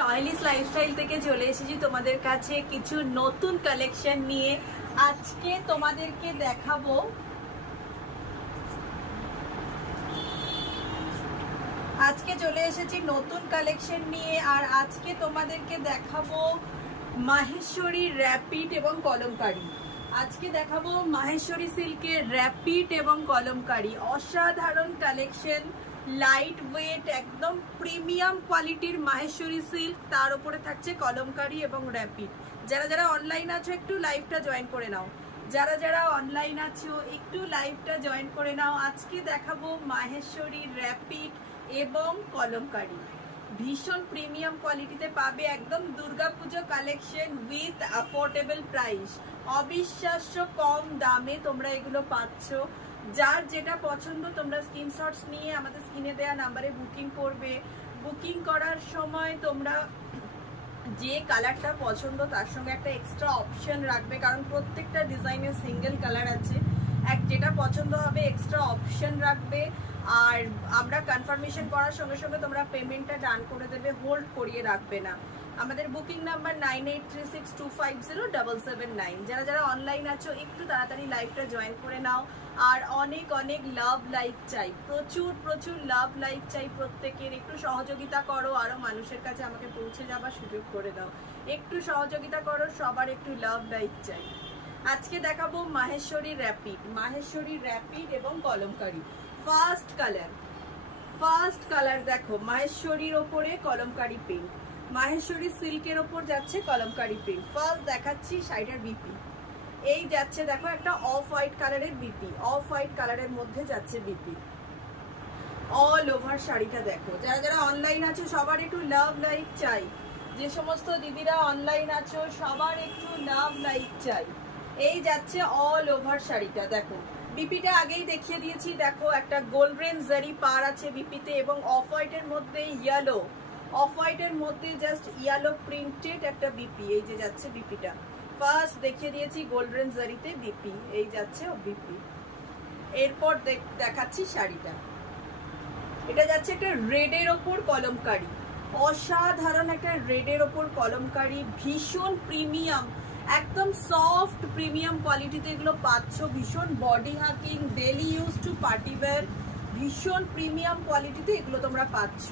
Stylish lifestyle থেকে চলে এসেছি তোমাদের কাছে কিছু নতুন কালেকশন নিয়ে। আজকে তোমাদেরকে দেখাবো চলে এসেছি নতুন কালেকশন নিয়ে। আর আজকে তোমাদেরকে দেখাবো মাহেশ্বরী র্যাপিড এবং কলমকারী। আজকে দেখাবো মাহেশ্বরী সিল্কের র্যাপিড এবং কলমকারী, অসাধারণ কালেকশন, লাইট ওয়েট, একদম প্রিমিয়াম কোয়ালিটির মাহেশ্বরী সিল্ক, তার উপরে থাকছে কলমকারী এবং র্যাপিড। যারা যারা অনলাইন আছো একটু লাইভটা জয়েন করে নাও, আজকে দেখাবো মাহেশ্বরী র্যাপিড এবং কলমকারী, ভীষণ প্রিমিয়াম কোয়ালিটিতে পাবে, একদম Durga Puja collection with affordable price, অবিশ্বাস্য কম দামে তোমরা এগুলো পাচ্ছ। যার যেটা পছন্দ তোমরা স্ক্রিনশটস নিয়ে আমাদের স্ক্রিনে দেওয়া নাম্বারে বুকিং করবে। বুকিং করার সময় তোমরা যে কালারটা পছন্দ তার সঙ্গে একটা এক্সট্রা অপশন রাখবে, কারণ প্রত্যেকটা ডিজাইনের সিঙ্গেল কালার আছে। যেটা পছন্দ হবে এক্সট্রা অপশন রাখবে। আর আমরা কনফার্মেশন করার সঙ্গে সঙ্গে তোমরা পেমেন্টটা ডান করে দেবে, হোল্ড করিয়ে রাখবে না। আমাদের বুকিং নাম্বার 9836250779। যারা যারা অনলাইন আছো একটু তাড়াতাড়ি লাইভটা জয়েন করে নাও। আর অনেক অনেক লাভ লাইক চাই, প্রচুর প্রচুর লাভ লাইক চাই প্রত্যেকের। একটু সহযোগিতা করো, আরো মানুষের কাছে আমাকে পৌঁছে যাবার সুযোগ করে দাও, একটু সহযোগিতা করো, সবার একটু লাভ লাইক চাই। আজকে দেখাবো মাহেশ্বরী র্যাপিড এবং কলমকারী। ফার্স্ট কালার দেখো, মাহেশ্বরীর ওপরে কলমকারী প্রিন্ট, মাহেশ্বরী সিল্কের ওপর যাচ্ছে কলমকারী প্রিন্ট। ফার্স্ট দেখাচ্ছি শাড়িটার বিপি, এই যাচ্ছে দেখো একটা অফ হোয়াইট কালারের বিপি, অফ হোয়াইট কালারের মধ্যে যাচ্ছে বিপি, অল ওভার শাড়িটা দেখো। যারা যারা অনলাইন আছো সবার একটু লাভ লাইক চাই, যে সমস্ত দিদিরা অনলাইন আছো সবার একটু লাভ লাইক চাই। এই যাচ্ছে অল ওভার শাড়িটা দেখো, বিপিটা আগেই দেখিয়ে দিয়েছি। দেখো একটা গোল্ডেন জারি পার আছে বিপিতে, এবং অফ হোয়াইটের মধ্যে ইয়েলো, অফ হোয়াইটের মধ্যে জাস্ট ইয়েলো প্রিন্টেড একটা বিপি, এই যে যাচ্ছে বিপিটা। ফার্স্ট দেখিয়ে দিয়েছি গোল্ডেন জারিতে বিপি, এই যাচ্ছে বিপি। এরপর দেখাচ্ছি শাড়িটা, এটা যাচ্ছে একটা রেডের ওপর কলমকারী, অসাধারণ একটা রেডের ওপর কলমকারী, ভীষণ প্রিমিয়াম, একদম সফট প্রিমিয়াম কোয়ালিটিতে এগুলো পাচ্ছ, ভীষণ body hugging, daily use to party wear, ভীষণ প্রিমিয়াম কোয়ালিটিতে এগুলো তোমরা পাচ্ছ।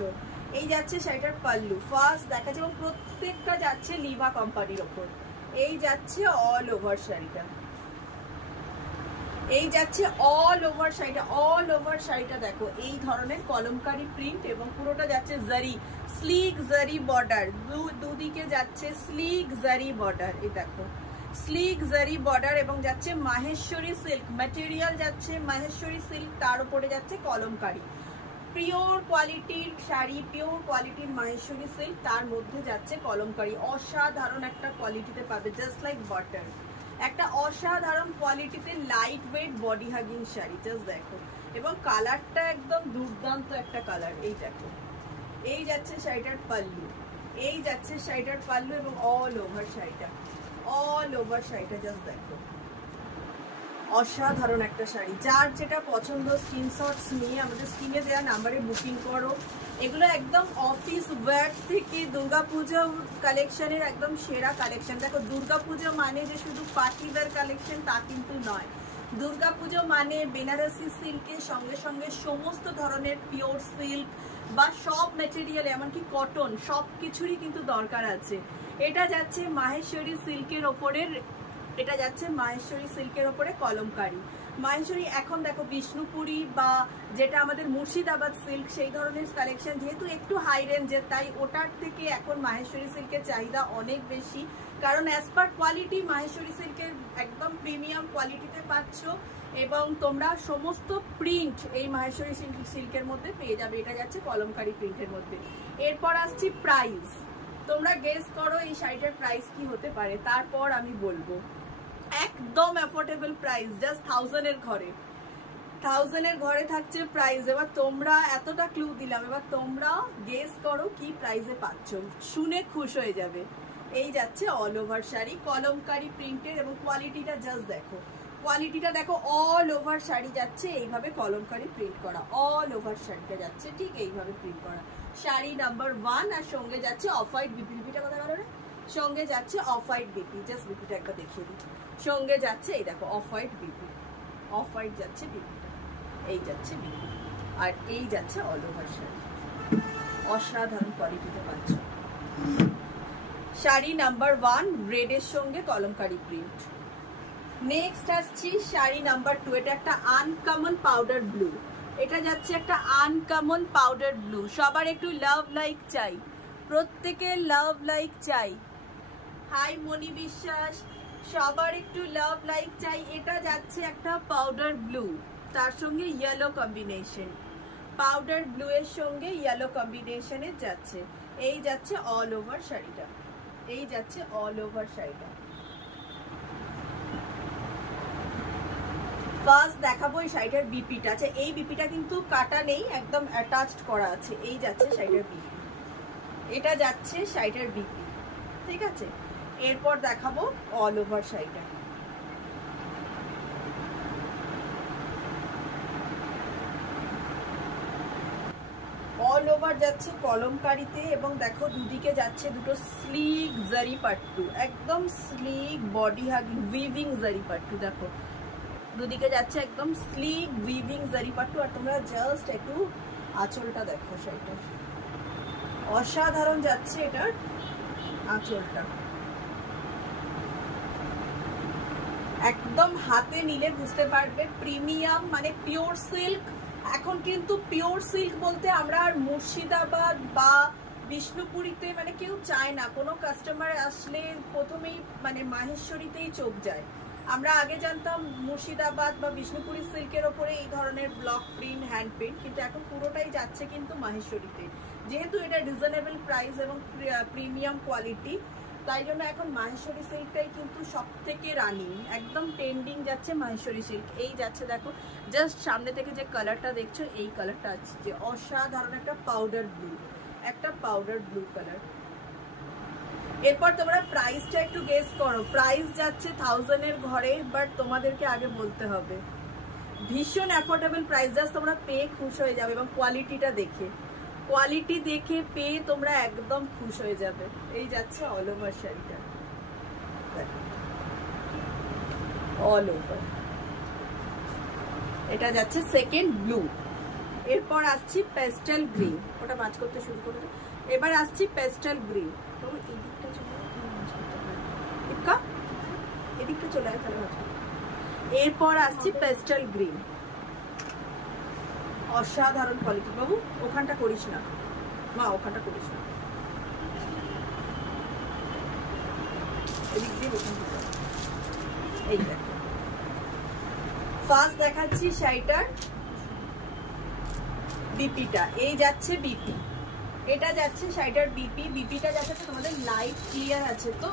এই যাচ্ছে শাড়িটার পাল্লু, ফার্স্ট দেখাচ্ছে, এবং প্রত্যেকটা যাচ্ছে লিভা কোম্পানির ওপর। এই যাচ্ছে অল ওভার শাড়িটা, এই যাচ্ছে অল ওভার শাড়িটা, অল ওভার শাড়িটা দেখো এই ধরনের কলমকারী প্রিন্ট, এবং পুরোটা যাচ্ছে জারি, স্লিক জারি বর্ডার, দুদিকে যাচ্ছে স্লিক জারি বর্ডার, এই দেখো স্লিক জারি বর্ডার, এবং যাচ্ছে মাহেশ্বরী সিল্ক ম্যাটেরিয়াল, যাচ্ছে মাহেশ্বরী সিল্ক, তার উপরে যাচ্ছে কলমকারী, পিওর কোয়ালিটির শাড়ি, পিওর কোয়ালিটির মাহেশ্বরী সিল্ক, তার মধ্যে যাচ্ছে কলমকারী। অসাধারণ একটা কোয়ালিটিতে পাবে, জাস্ট লাইক বাটার, একটা অসাধারণ কোয়ালিটিতে light weight body hugging sari, just দেখো। এবং কালারটা একদম দুর্দান্ত একটা কালার, এই দেখো। এই যাচ্ছে শাড়িটার পাল্লু, এই যাচ্ছে শাড়িটার পাল্লু, এবং অল ওভার শাড়িটা, অল ওভার শাড়িটা জাস্ট দেখো, অসাধারণ একটা শাড়ি। যার যেটা পছন্দ স্ক্রিনশটস নিয়ে আমাদের স্ক্রিনে দেওয়া নাম্বারে বুকিং করো। এগুলো একদম অফিস ওয়্যার থেকে দুর্গাপুজো কালেকশনের একদম সেরা কালেকশন। দেখো দুর্গাপুজো মানে যে শুধু পার্টি ওয়্যার কালেকশন তা কিন্তু নয়, দুর্গাপুজো মানে বেনারসি সিল্কের সঙ্গে সঙ্গে সমস্ত ধরনের পিওর সিল্ক বা সব ম্যাটেরিয়াল, এমনকি কটন, সব কিছুরই কিন্তু দরকার আছে। এটা যাচ্ছে মাহেশ্বরী সিল্কের ওপরের, এটা যাচ্ছে মাহেশ্বরী সিল্কের ওপরে কলমকারী। মাহেশ্বরী এখন দেখো বিষ্ণুপুরি বা যেটা আমাদের মুর্শিদাবাদ সিল্ক, সেই ধরনের কালেকশন যেহেতু একটু হাই রেঞ্জের, তাই ওটার থেকে এখন মাহেশ্বরী সিল্কের চাহিদা অনেক বেশি, কারণ অ্যাজ পার কোয়ালিটি মাহেশ্বরী সিল্কের একদম প্রিমিয়াম কোয়ালিটিতে পাচ্ছ, এবং তোমরা সমস্ত প্রিন্ট এই মাহেশ্বরী সিল্কের মধ্যে পেয়ে যাবে। এটা যাচ্ছে কলমকারী প্রিন্টের মধ্যে। এরপর আসছি প্রাইস, তোমরা গেস করো এই শাড়িটার প্রাইস কি হতে পারে, তারপর আমি বলবো। একদম অ্যাফোর্ডেবল প্রাইস, জাস্ট 1000 এর ঘরে থাকছে প্রাইস। এবার তোমরা এতটা ক্লু দিলাম, এবার তোমরা গেস করো কি প্রাইসে পাচ্ছ, শুনে খুশ হয়ে যাবে। এই যাচ্ছে অল ওভার শাড়ি কলমকারী প্রিন্টের, এবং কোয়ালিটিটা জাস্ট দেখো, কোয়ালিটিটা দেখো, অল ওভার শাড়ি যাচ্ছে এইভাবে কলমকারী প্রিন্ট করা, অল ওভার শাড়িটা যাচ্ছে ঠিক এইভাবে প্রিন্ট করা। শাড়ি নাম্বার 1 আর সঙ্গে যাচ্ছে অফ হোয়াইট বিপিটা কথা বলো রে, সঙ্গে যাচ্ছে অফ হোয়াইট বিপি, জাস্ট বিপিটা একবার দেখিয়ে দিই। সঙ্গে যাচ্ছে এই দেখো off white BP, off white যাচ্ছে বিপিটা, এই যাচ্ছে বিপি, আর এই যাচ্ছে অল ওভার শাড়ি। অসাধারণ কোয়ালিটিতে পাচ্ছ। শাড়ি নাম্বার 1 রেডের সঙ্গে কলমকারি প্রিন্ট। নেক্সট আসছি শাড়ি নাম্বার 2, এটা একটা আনকমন পাউডার ব্লু, এটা যাচ্ছে একটা আনকমন পাউডার ব্লু। সবার একটু লাভ লাইক চাই, প্রত্যেকের লাভ লাইক চাই। হাই মনি বিশ্বাস, সবার একটু লাভ লাইক চাই। এটা যাচ্ছে একটা পাউডার ব্লু, তার সঙ্গে ইয়েলো কম্বিনেশন, পাউডার ব্লু এর সঙ্গে ইয়েলো কম্বিনেশনে যাচ্ছে। এই যাচ্ছে অল ওভার শাড়িটা, এই যাচ্ছে অল ওভার শাড়িটা। ফার্স্ট দেখাবো এই শাড়িটার বিপিটা আছে, এই বিপিটা কিন্তু কাটা নেই, একদম অ্যাটাচড করা আছে। এই যাচ্ছে শাড়িটার বিপি, এটা যাচ্ছে শাড়িটার বিপি, ঠিক আছে। এরপর দেখাবো অল ওভার শাড়িটা। অল ওভার যাচ্ছে কলমকারিতে এবং দেখো দুদিকে যাচ্ছে দুটো স্লিক জারি পাট্টু, একদম স্লিক বডি হাগিং উইভিং জারি পাট্টু। দেখো দুদিকে যাচ্ছে একদম স্লিক উইভিং জারি পাট্টু। আর তোমরা জাস্ট একটু আঁচলটা দেখো, সেটা অসাধারণ যাচ্ছে এটার আঁচলটা, একদম হাতে নিলে বুঝতে পারবে প্রিমিয়াম, মানে পিওর সিল্ক। এখন কিন্তু পিওর সিল্ক বলতে আমরা আর মুর্শিদাবাদ বা বিষ্ণুপুরীতে মানে কেউ চায় না, কোনো কাস্টমার আসলে প্রথমেই মানে মাহেশ্বরীতেই চোখ যায়। আমরা আগে জানতাম মুর্শিদাবাদ বা বিষ্ণুপুরী সিল্কের ওপরে এই ধরনের ব্লক প্রিন্ট, হ্যান্ড প্রিন্ট, কিন্তু এখন পুরোটাই যাচ্ছে কিন্তু মাহেশ্বরীতে, যেহেতু এটা রিজনেবল প্রাইস এবং প্রিমিয়াম কোয়ালিটি, তাই জন্য এখন মাহেশ্বরী সিল্কটাই কিন্তু সব থেকে রানিং, একদম ট্রেন্ডিং যাচ্ছে মাহেশ্বরী সিল্ক। এই যাচ্ছে দেখো জাস্ট সামনে থেকে যে কালারটা দেখছো, এই কালারটা আছে যে অসাধারণ একটা পাউডার ব্লু, একটা পাউডার ব্লু কালার। এরপর তোমরা প্রাইসটা একটু গেস করো, প্রাইস যাচ্ছে 1000 এর ঘরে, বাট তোমাদেরকে আগে বলতে হবে ভীষণ অ্যাফোর্ডেবল প্রাইস, জাস্ট তোমরা পেয়ে খুশ হয়ে যাবে এবং কোয়ালিটিটা দেখে, কোয়ালিটি দেখে পেয়ে তোমরা একদম খুশ হয়ে যাবে। এই যাচ্ছে অল ওভার শাড়িটা, অল ওভার। এটা যাচ্ছে সেকেন্ড ব্লু। এরপর আসছি পেস্টেল গ্রিন, ওটা মাছ করতে শুরু করে দাও। এবার আসছি পেস্টেল গ্রিন, এদিকটা চলে যায় তাহলে। এরপর আসছি পেস্টেল গ্রিন, অসাধারণ কোয়ালিটি। বাবু ওখানটা করিস না মা, ওখানটা করিস না, এদিক দিয়ে ওখান থেকে। এই দেখো ফার্স্ট দেখাচ্ছি শাড়িটার বিপিটা, এই যাচ্ছে বিপি, এটা যাচ্ছে শাড়িটার বিপি। বিপিটা যাচ্ছে তোমাদের লাইট ক্লিয়ার আছে তো,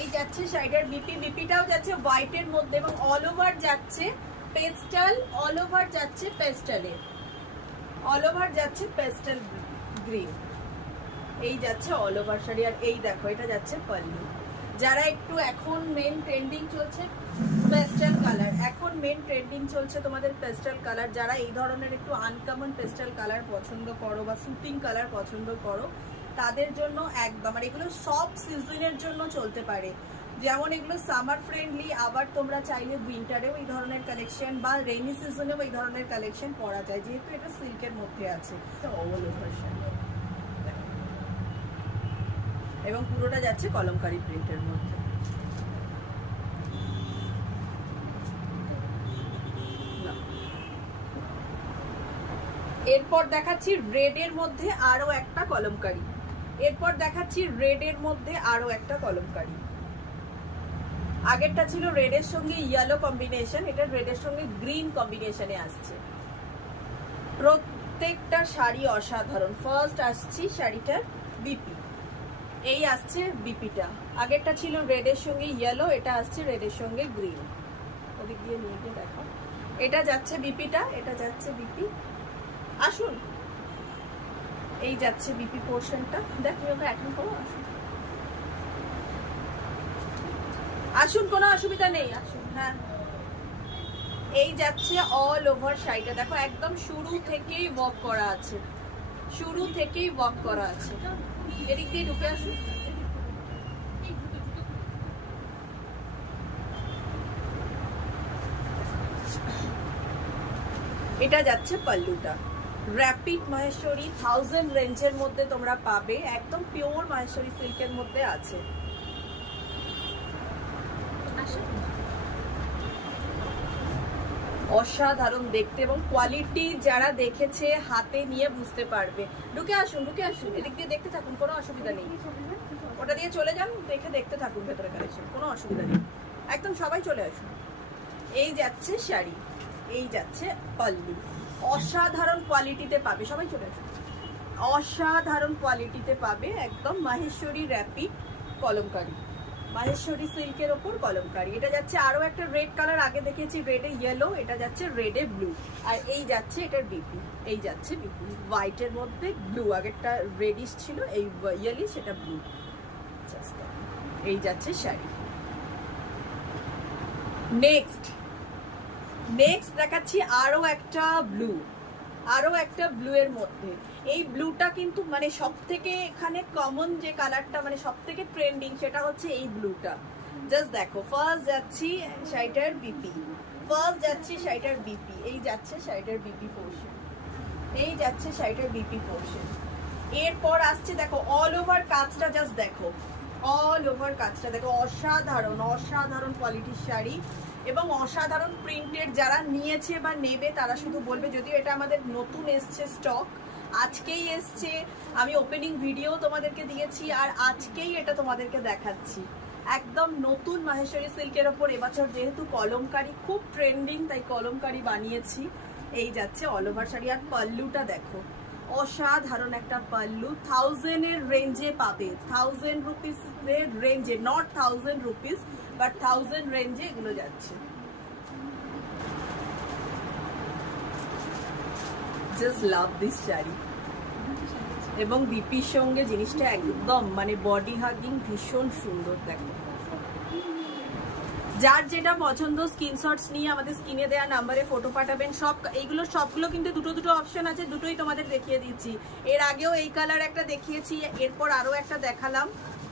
এই যাচ্ছে শাড়িটার বিপি। বিপিটাও যাচ্ছে হোয়াইটের মধ্যে এবং অল ওভার যাচ্ছে পেস্টাল, অল ওভার যাচ্ছে পেস্টালে, অল ওভার যাচ্ছে পেস্টাল গ্রিন। এই যাচ্ছে অল ওভার শাড়ি। আর এই দেখো এটা যাচ্ছে পল্লু। যারা একটু এখন মেন ট্রেন্ডিং চলছে পেস্টাল কালার, এখন মেন ট্রেন্ডিং চলছে তোমাদের পেস্টাল কালার, যারা এই ধরনের একটু আনকমন পেস্টাল কালার পছন্দ করো বা সুটিং কালার পছন্দ করো, তাদের জন্য একদম। আর এগুলো সব সিজনের জন্য চলতে পারে, যেমন এগুলো সামার ফ্রেন্ডলি, আবার তোমরা চাইলে উইন্টারেও এই ধরনের কালেকশন বা রেইনি সিজনেও এই ধরনের কালেকশন পরা যায়, যেহেতু এটা সিল্কের মধ্যে আছে। অল ওভার শাড়ি এবং পুরোটা যাচ্ছে কলমকারি প্রিন্টের মধ্যে। এরপর দেখাচ্ছি রেডের মধ্যে আরো একটা কলমকারি, এরপর দেখাচ্ছি রেডের মধ্যে আরো একটা কলমকারি। আগেরটা ছিল রেডের সঙ্গে ইয়েলো কম্বিনেশন, এটা রেডের সঙ্গে গ্রিন কম্বিনেশনে আসছে। প্রত্যেকটা শাড়ি অসাধারণ। ফার্স্ট আসছি শাড়িটার বিপি, এই আসছে বিপিটা। আগেরটা ছিল রেডের সঙ্গে ইয়েলো, এটা আসছে রেডের সঙ্গে গ্রিন। ওদিক দিয়ে নিয়ে গিয়ে দেখো, এটা যাচ্ছে বিপিটা, এটা যাচ্ছে বিপি। আসুন, এই যাচ্ছে বিপি পোর্শনটা, দেখো আমরা অ্যাটেন্ড করো। আসুন আসুন, কোনো অসুবিধা নেই, আসুন। হ্যাঁ, এই যাচ্ছে অল ওভার শাড়িটা, দেখো একদম শুরু থেকেই ওয়ার্ক করা আছে, শুরু থেকেই ওয়ার্ক করা আছে। এদিক দিয়ে ঢুকে আসুন। এটা যাচ্ছে পাল্লুটা, র্যাপিড মাহেশ্বরী 1000 রেঞ্জের মধ্যে তোমরা পাবে, একদম পিওর মাহেশ্বরী সিল্কের মধ্যে আছে। অসাধারণ দেখতে এবং কোয়ালিটি যারা দেখেছে হাতে নিয়ে বুঝতে পারবে। ঢুকে আসুন, ঢুকে আসুন, এদিক দিয়ে দেখতে থাকুন, কোনো অসুবিধা নেই। ওটা দিয়ে চলে যান, দেখতে থাকুন ভেতরে কালেকশন, কোনো অসুবিধা নেই, একদম সবাই চলে আসুন। এই যাচ্ছে শাড়ি, এই যাচ্ছে পাল্লু, অসাধারণ কোয়ালিটিতে পাবে, সবাই চলে আসুন। অসাধারণ কোয়ালিটিতে পাবে, একদম মাহেশ্বরী র্যাপিড কলমকারী, মাহেশ্বরী সিল্কের ওপর কলমকারী। এটা যাচ্ছে আরো একটা রেড কালার, আগে দেখেছি রেডে ইয়েলো, এটা যাচ্ছে রেডে ব্লু, আর এই যাচ্ছে এটার বিপি, এই যাচ্ছে বিপি হোয়াইটের মধ্যে ব্লু, আগেরটা রেডিশ ছিল, এই ইয়েলি সেটা ব্লু। এই যাচ্ছে শাড়ি। নেক্সট দেখাচ্ছি আরো একটা ব্লু, আরো একটা ব্লু এর মধ্যে। এই ব্লুটা কিন্তু মানে সব থেকে এখানে কমন যে কালারটা, মানে সব থেকে ট্রেন্ডিং, সেটা হচ্ছে এই ব্লুটা। জাস্ট দেখো, ফার্স্ট যাচ্ছি শাড়িটার বিপি, এই যাচ্ছে শাড়িটার বিপি পোর্শন, এই যাচ্ছে শাড়িটার বিপি পোর্শন। এরপর আসছে দেখো অল ওভার কাজটা, জাস্ট দেখো অল ওভার কাজটা দেখো, অসাধারণ কোয়ালিটির শাড়ি এবং অসাধারণ প্রিন্টের। যারা নিয়েছে বা নেবে তারা শুধু বলবে, যদিও এটা আমাদের নতুন এসছে স্টক, আজকেই এসছে, আমি ওপেনিং ভিডিও তোমাদেরকে দিয়েছি আর আজকেই এটা তোমাদেরকে দেখাচ্ছি। একদম নতুন মাহেশ্বরী সিল্কের ওপর এবছর যেহেতু কলমকারি খুব ট্রেন্ডিং, তাই কলমকারি বানিয়েছি। এই যাচ্ছে অল ওভার শাড়ি, আর পাল্লুটা দেখো, অসাধারণ একটা পাল্লু, 1000 এর রেঞ্জে পাবে, 1000 রুপিস এর রেঞ্জে, নট 1000 রুপিস বাট 1000 রেঞ্জে এগুলো যাচ্ছে। জাস্ট লাভ দিস শাড়ি, এবং বিপির সঙ্গে জিনিসটা একদম মানে বডি হাগিং, ভীষণ সুন্দর। দেখো, যার যেটা পছন্দ স্ক্রিনশটস নিয়ে আমাদের স্ক্রিনে দেওয়া নাম্বারে ফটো পাঠাবেন। সবগুলো কিন্তু দুটো অপশন আছে, দুটোই তোমাদের দেখিয়ে দিচ্ছি। এর আগেও এই কালার একটা দেখিয়েছি, এরপর আরো একটা দেখালাম,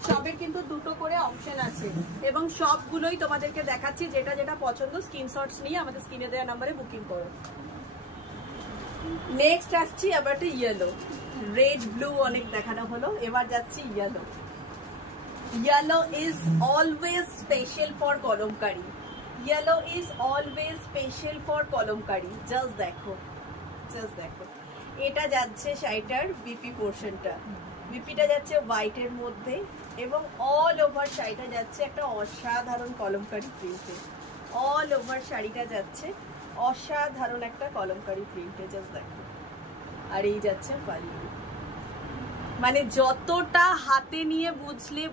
সবের কিন্তু দুটো করে অপশন আছে এবং সবগুলোই তোমাদেরকে দেখাচ্ছি। যেটা যেটা পছন্দ স্ক্রিনশটস নিয়ে আমাদের স্ক্রিনে দেওয়া নাম্বারে বুকিং করো। নেক্সট আসছি আবার একটা ইয়েলো, রেড ব্লু অনেক দেখানো হলো, এবার যাচ্ছি yellow. Yellow is always special for kalamkari, yellow is always special for kalamkari. Just দেখো, এটা যাচ্ছে শাড়িটার বিপি পোর্শনটা, বিপিটা যাচ্ছে হোয়াইটের মধ্যে এবং অল ওভার শাড়িটা যাচ্ছে একটা অসাধারণ কলমকারি প্রিন্টে, অল ওভার শাড়িটা যাচ্ছে অসাধারণ একটা কলমকারি প্রিন্টে। জাস্ট দেখো, আর এই যাচ্ছে পাল্লু। মানে যতটা হাতে নিয়ে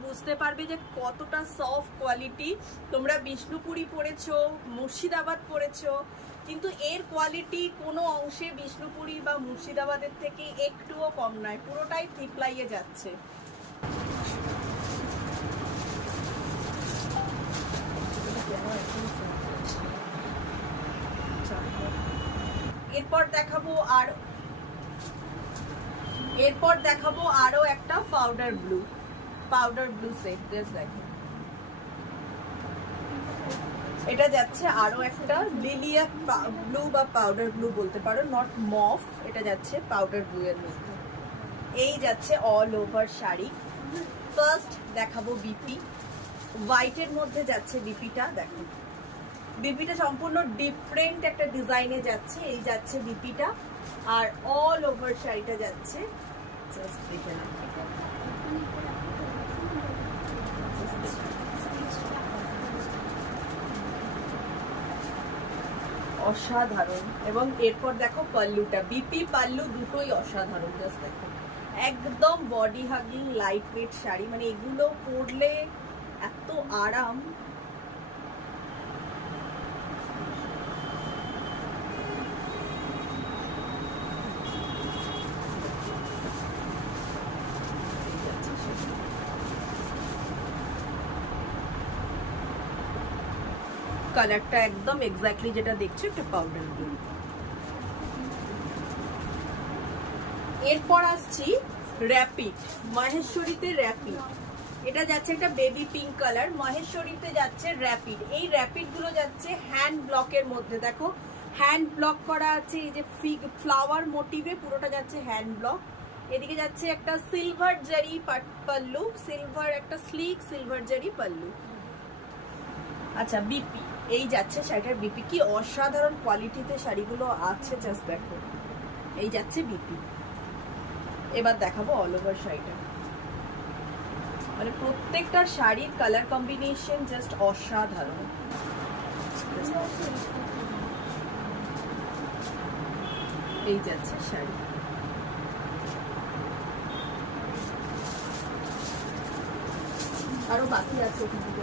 বুঝতে পারবে যে কতটা সফট কোয়ালিটি। তোমরা বিষ্ণুপুরি পরেছো, মুর্শিদাবাদ পরেছো, কিন্তু এর কোয়ালিটি কোনো অংশে বিষ্ণুপুরি বা মুর্শিদাবাদের থেকে একটুও কম নয়, পুরোটাই থিপলাইয়ে যাচ্ছে। এরপর দেখাবো আরো একটা পাউডার ব্লু সেট। দেখো, এটা যাচ্ছে আরো একটা লিলিয়া ব্লু বা পাউডার ব্লু বলতে পারো, নট মফ, এটা যাচ্ছে পাউডার ব্লু এর মধ্যে। এই যাচ্ছে অল ওভার শাড়ি। ফার্স্ট দেখাবো বিপি, হোয়াইটের মধ্যে যাচ্ছে বিপিটা। দেখো, বিপিটা সম্পূর্ণ ডিফারেন্ট একটা ডিজাইনে যাচ্ছে, এই যাচ্ছে বিপিটা, আর অল ওভার শাড়িটা যাচ্ছে। জাস্ট দেখে নাও, অসাধারণ। এবং এরপর দেখো পাল্লুটা, বিপি পাল্লু দুটোই অসাধারণ। জাস্ট দেখো, একদম body hugging light weight sari, মানে এগুলো পরলে এত আরাম। কালারটা একদম এক্স্যাক্টলি যেটা দেখছো, একটা পাউডার ব্লু। এরপর আসছি র্যাপিড, মহেশ্বরীতে র্যাপিড। এটা যাচ্ছে একটা বেবি পিঙ্ক কালার, মহেশ্বরীতে যাচ্ছে র্যাপিড। এই র্যাপিড গুলো যাচ্ছে হ্যান্ড ব্লকের মধ্যে, দেখো হ্যান্ড ব্লক করা আছে, এই যে ফ্লাওয়ার মোটিভে পুরোটা যাচ্ছে হ্যান্ড ব্লক। এদিকে যাচ্ছে একটা সিলভার জারি পাল্লু, সিলভার একটা স্লিক সিলভার জারি পাল্লু। আচ্ছা বিপি, এই যাচ্ছে শাড়িটার বিপি, কি অসাধারণ কোয়ালিটিতে শাড়িগুলো আছে, জাস্ট দেখো। এই যাচ্ছে বিপি। এবার দেখাবো অল ওভার শাড়িটা, মানে প্রত্যেকটা শাড়ির কালার কম্বিনেশন জাস্ট অসাধারণ। এই যাচ্ছে শাড়ি, আরো বাকি আছে কিন্তু।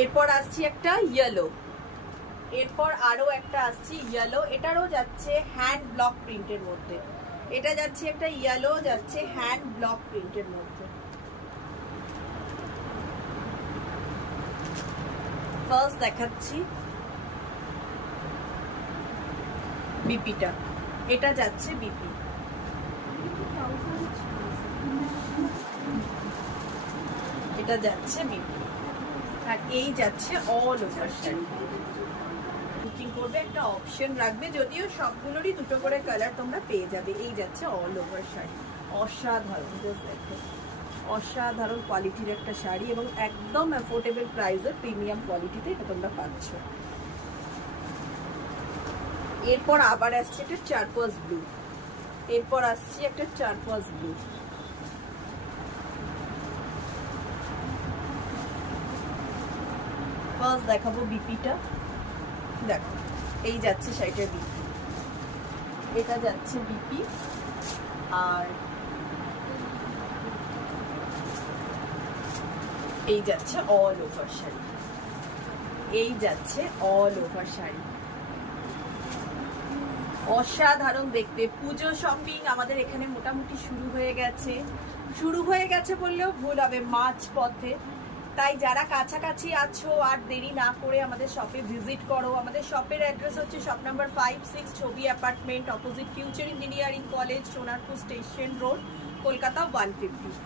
এরপর আসছি একটা ইয়েলো, এরপর আরো একটা আসছি ইয়েলো, এটারও যাচ্ছে হ্যান্ড ব্লক প্রিন্টের মধ্যে। এটা যাচ্ছে একটা ইয়েলো, যাচ্ছে হ্যান্ড ব্লক প্রিন্টের মধ্যে। ফার্স্ট দেখাচ্ছি বিপিটা, এটা যাচ্ছে বিপি। এটা যাচ্ছে বিপি, আর এই যাচ্ছে অল ওভার শাড়ি। বুকিং করবে একটা অপশন রাখবে, যদিও সবগুলোরই দুটো করে কালার তোমরা পেয়ে যাবে। এই যাচ্ছে অল ওভার শাড়ি, অসাধারণ, দেখো অসাধারণ কোয়ালিটির একটা শাড়ি এবং একদম অ্যাফোর্ডেবল প্রাইসে প্রিমিয়াম কোয়ালিটিতে এটা তোমরা পাচ্ছ। এরপর আবার আসছে একটা চারপাস ব্লু, এরপর আসছে একটা চারপাস ব্লু। ফার্স্ট দেখাবো বিপিটা, দেখো এই যাচ্ছে শাড়িটার বিপি, এটা যাচ্ছে বিপি, আর এই যাচ্ছে অল ওভার শাড়ি। এই যাচ্ছে অল ওভার শাড়ি, অসাধারণ দেখতে। পুজো শপিং আমাদের এখানে মোটামুটি শুরু হয়ে গেছে বললেও ভুল হবে, মাঝ পথে। তাই যারা কাছাকাছি আছো আর দেরি না করে আমাদের শপে ভিজিট করো। আমাদের শপের অ্যাড্রেস হচ্ছে শপ নাম্বার 5-6 ছবি apartment, opposite future engineering college, Sonarpur station road, Kolkata 150।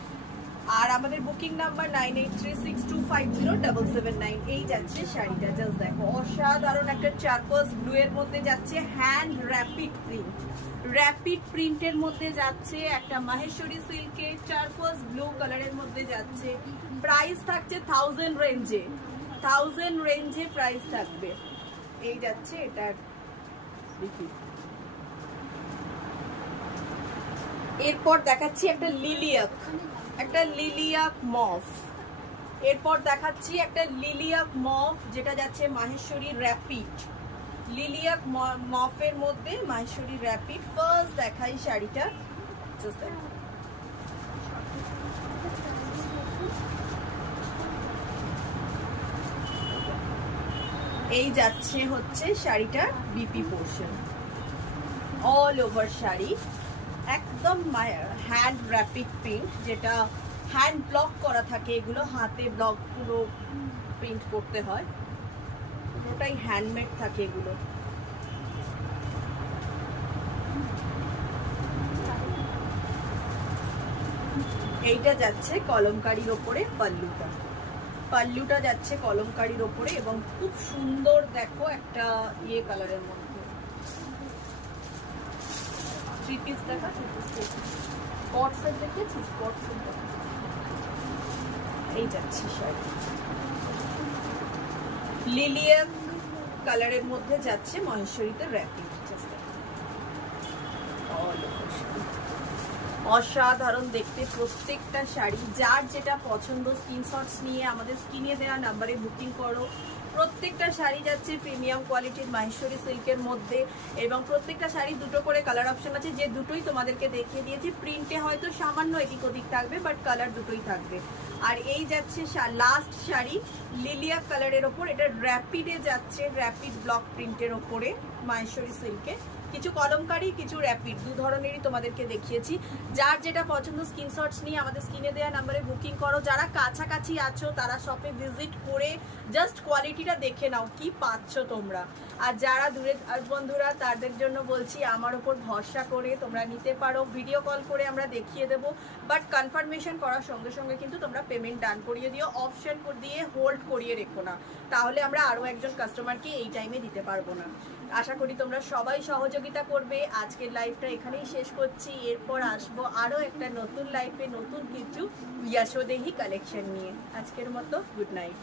আর আমাদের বুকিং নাম্বার 9836250779। এই যাচ্ছে শাড়িটা, জাস্ট দেখো অসাধারণ একটা চারপাস ব্লু এর মধ্যে যাচ্ছে হ্যান্ড র্যাপিড প্রিন্ট, র্যাপিড প্রিন্টের মধ্যে যাচ্ছে একটা মাহেশ্বরী সিল্কের চারপাস ব্লু কালারের মধ্যে যাচ্ছে। প্রাইস থাকছে 1000 রেঞ্জে, 1000 রেঞ্জে প্রাইস থাকবে। এই যাচ্ছে এটা দেখি। এরপর দেখাচ্ছি একটা লিলিয়াক, একটা লিলিয়াক মফ। এরপর দেখাচ্ছি একটা লিলিয়াক মফ, যেটা যাচ্ছে মাহেশ্বরী র্যাপিড, লিলিয়াক মফের মধ্যে মাহেশ্বরী র্যাপিড। ফার্স্ট দেখাই শাড়িটা, এই যাচ্ছে হচ্ছে শাড়িটার BP portion, all over sari একদম হ্যান্ড র্যাপিড প্রিন্ট, যেটা হ্যান্ড ব্লক করা থাকে, এগুলো হাতে ব্লক পুরো প্রিন্ট করতে হয়, পুরোটাই হ্যান্ডমেড থাকে এগুলো। এইটা যাচ্ছে কলমকারীর ওপরে পাল্লুটা, পাল্লুটা যাচ্ছে কলমকারীর ওপরে এবং খুব সুন্দর দেখো একটা ইয়ে কালারের মধ্যে। থ্রি পিস দেখা, স্পট সেট দেখেছি, স্পট সেট দেখা। এই যাচ্ছে শাড়ি লিলিয়াম কালারের মধ্যে যাচ্ছে মহেশ্বরীতে র্যাপিড, অসাধারণ দেখতে প্রত্যেকটা শাড়ি। যার যেটা পছন্দ স্ক্রিনশটস নিয়ে আমাদের স্ক্রিনে দেওয়া নাম্বারে বুকিং করো। প্রত্যেকটা শাড়ি যাচ্ছে প্রিমিয়াম কোয়ালিটির মাহেশ্বরী সিল্কের মধ্যে এবং প্রত্যেকটা শাড়ি দুটো করে কালার অপশন আছে, যে দুটোই তোমাদেরকে দেখিয়ে দিয়েছি। প্রিন্টে হয়তো সামান্য এদিক ওদিক থাকবে, বাট কালার দুটোই থাকবে। আর এই যাচ্ছে লাস্ট শাড়ি লিলিয়াক কালারের ওপর, এটা র্যাপিডে যাচ্ছে, র্যাপিড ব্লক প্রিন্টের ওপরে মাহেশ্বরী সিল্কে। কিছু কলমকারি, কিছু র্যাপিড, দু ধরনেরই তোমাদেরকে দেখিয়েছি। যার যেটা পছন্দ স্ক্রিনশটস নিয়ে আমাদের স্ক্রিনে দেওয়া নাম্বারে বুকিং করো। যারা কাছাকাছি আছো তারা শপে ভিজিট করে জাস্ট কোয়ালিটিটা দেখে নাও কি পাচ্ছ তোমরা। আর যারা দূরে বন্ধুরা তাদের জন্য বলছি আমার ওপর ভরসা করে তোমরা নিতে পারো, ভিডিও কল করে আমরা দেখিয়ে দেবো, বাট কনফার্মেশন করার সঙ্গে সঙ্গে কিন্তু তোমরা পেমেন্ট ডান করিয়ে দিও, অপশন দিয়ে হোল্ড করিয়ে রেখো না, তাহলে আমরা আরও একজন কাস্টমারকে এই টাইমে দিতে পারবো না। আশা করি তোমরা সবাই সহযোগিতা করবে। আজকের লাইভটা এখানেই শেষ করছি, এরপর আসবো আরও একটা নতুন লাইফে নতুন কিছু ইয়াশোদেহি কালেকশন নিয়ে। আজকের মতো গুড নাইট।